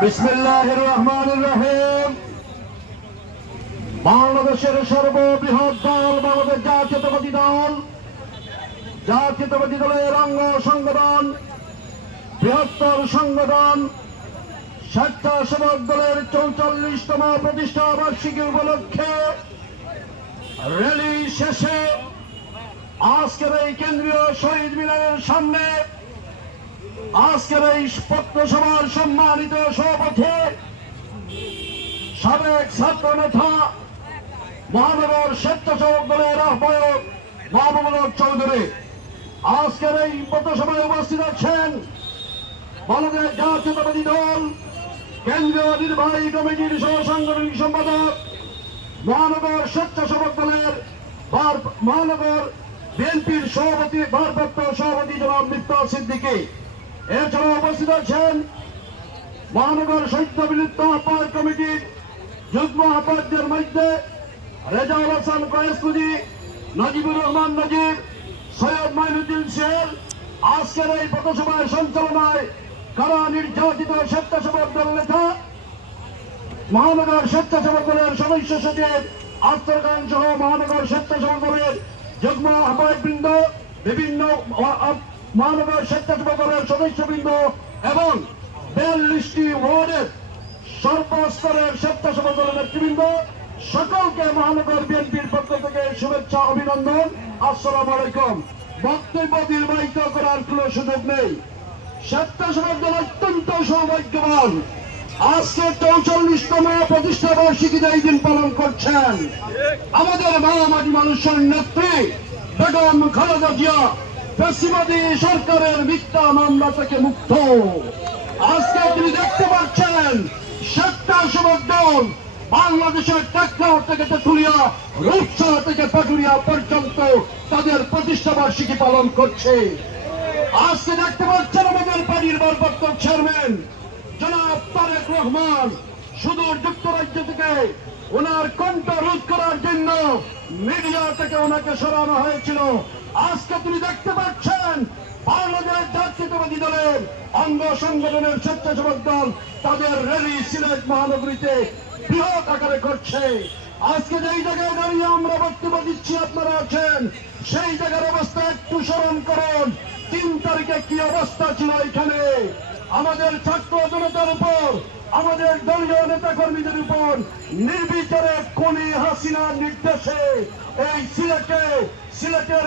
বিসমিল্লাহ রহমান রহিম। বাংলাদেশের সর্ববৃহৎ দল, বাংলাদেশ জাতীয়তাবাদী দল, জাতীয়তাবাদী দলের অঙ্গ সংগঠন, বৃহত্তর সংগঠন, স্বেচ্ছাসেবক দলের চৌচল্লিশতম প্রতিষ্ঠা বার্ষিকী উপলক্ষে র্যালি শেষে আজকের এই কেন্দ্রীয় শহীদ মিনারের সামনে, আজকের এই পত্রসভার সম্মানিত সভাপতি, সাবেক ছাত্র নেতা, মহানগর স্বেচ্ছাসেবক দলের আহ্বায়ক মাহবুবুল চৌধুরী। আজকের এই পত্রসভায় উপস্থিত আছেন বাংলাদেশ জাতীয়তাবাদী দল, কেন্দ্রীয় নির্বাহী কমিটির সহ সাংগঠনিক সম্পাদক, মহানগর স্বেচ্ছাসেবক দলের মহানগর বিএনপির সভাপতি, ভারপ্রাপ্ত সভাপতি জনাব মিত্র সিদ্দিকী। এছাড়া উপস্থিত আছেন মহানগর শহীদ বিলুপ্ত আহ্বায়ক কমিটির যুগ্ম আহ্বায়কদের মধ্যে রেজাউল হাসান কয়েসকুজি নজিবুর রহমান নজির, সৈয়দ মাইনুদ্দিন শের। আজকের এই পথসভায় সঞ্চালনায় কারা নির্যাতিত স্বেচ্ছাসেবক দল নেতা? মহানগর স্বেচ্ছাসেবক দলের সদস্য সচিব আফতার খান সহ মহানগর স্বেচ্ছাসেবক দলের যুগ্ম আহ্বায়কবৃন্দ, বিভিন্ন মহানগর স্বেচ্ছাসেবক দলের সদস্যবৃন্দ এবং বিয়াল্লিশটি ওয়ার্ডের সর্বস্তরের স্বেচ্ছাসেবক দলের নেতৃবৃন্দ, সকলকে মহানগর বিএনপির পক্ষ থেকে শুভেচ্ছা, অভিনন্দন, আসসালাম আলাইকুম। বক্তব্য নির্বাহিত করার কোনো সুযোগ নেই। স্বেচ্ছাসেবক দল অত্যন্ত সৌভাগ্যবান। আজকে চৌচল্লিশতম প্রতিষ্ঠা বার্ষিকীতে এই দিন পালন করছেন। আমাদের মামাটি মানুষের নেত্রী, বেগম খালেদা জিয়া পশ্চিমাদি সরকারের মিথ্যা মামলা থেকে মুক্ত। আজকে তিনি দেখতে পাচ্ছেন স্বেচ্ছাসেবক দল বাংলাদেশের টেকনাফ থেকে তেঁতুলিয়া, রূপসা থেকে পাটুরিয়া পর্যন্ত তাদের প্রতিষ্ঠা বার্ষিকী পালন করছে। আজকে দেখতে পাচ্ছেন আমাদের পার্টির ভারপ্রাপ্ত চেয়ারম্যান জনাব তারেক রহমান, সুদূর যুক্তরাজ্য থেকে ওনার কণ্ঠ রোধ করার জন্য মিডিয়া থেকে ওনাকে সরানো হয়েছিল। আজকে তিনি দেখতে পাচ্ছেন বাংলাদেশ জাতীয়তাবাদী দলের অঙ্গ সংগঠনের স্বেচ্ছাসেবক দল তাদের র্যালি সিলেট মহানগরীতে বৃহৎ আকারে করছে। আজকে যেই জায়গায় দাঁড়িয়ে আমরা বক্তব্য দিচ্ছি, আপনারা আছেন, সেই জায়গার অবস্থা একটু স্মরণ করুন। তিন তারিখে কি অবস্থা ছিল এখানে? আমাদের ছাত্র জনতার উপর, আমাদের দলীয় নেতা কর্মীদের উপর নির্বিচারে কোনি হাসিনার নির্দেশে এই সিলেটে, সিলেটের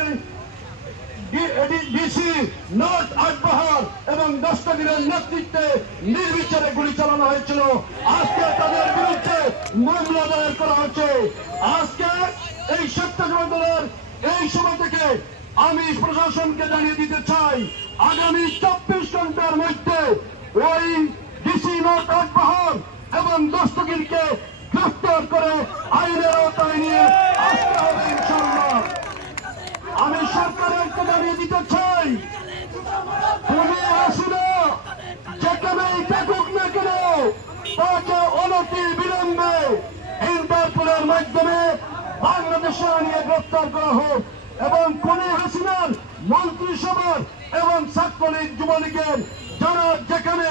ডিসি নর্থ আটবাহার এবং দস্তগিরের নেতৃত্বে নির্বিচারে গুলি চালানো হয়েছিল। আজকে তাদের বিরুদ্ধে মামলা দায়ের করা হচ্ছে। আজকে এই স্বেচ্ছাসেবক দলের এই সময় থেকে আমি প্রশাসনকে জানিয়ে দিতে চাই, আগামী চব্বিশ ঘণ্টার মধ্যে ওই ডিসি নর্থ আটবাহার এবং দস্তগিরকে গ্রেফতার করে আইনের আওতায় নিয়ে আসতে হবে আমি সরকারের জানিয়ে দিতে চাই তুমি আসিনা যেখানেই থাকুক না কেন, তাকে অনতি বিলম্বে ইন্টারপোলের মাধ্যমে বাংলাদেশে আনিয়ে গ্রেপ্তার করা হোক। এবং কোনি হাসিনার মন্ত্রিসভার এবং ছাত্রলীগ যুবলীগের যারা যেখানে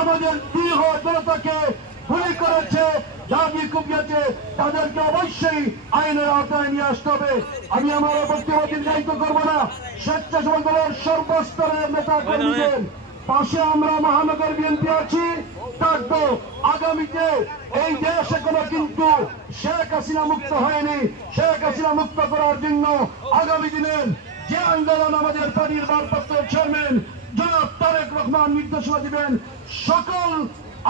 আমাদের দৃঢ় জনতাকে গুলি করেছে দাবি কুপিয়েছে তাদেরকে অবশ্যই আইনের আওতায় নিয়ে আসতে হবে। আমি আমার বক্তব্য দীর্ঘায়িত করব না। স্বেচ্ছাসেবক দলের সর্বস্তরের নেতা কর্মীদের পাশে আমরা মহানগর বিএনপি আছি, থাকব। আগামীতে এই দেশ এখনও কিন্তু শেখ হাসিনা মুক্ত হয়নি। শেখ হাসিনা মুক্ত করার জন্য আগামী দিনের যে আন্দোলন আমাদের পার্টির ভারপ্রাপ্ত চেয়ারম্যান জনাব তারেক রহমান নির্দেশনা দিবেন, সকল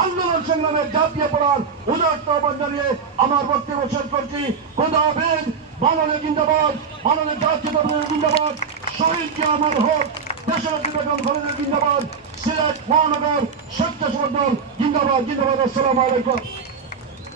আন্দোলন সংগ্রামে ঝাঁপিয়ে পড়ার উদার্ত আহ্বান জানিয়ে আমার বক্তব্য শেষ করছি। খোদা হাফেজ বাংলাদেশ জিন্দাবাদ বাংলাদেশ জাতীয় জিন্দাবাদ, শহীদ কে আমার হোক। দেশের বেগম খালেদা জিন্দাবাদ। সিলেট মহানগর স্বেচ্ছাসেবক দল জিন্দাবাদ জিন্দাবাদ আসসালামু আলাইকুম।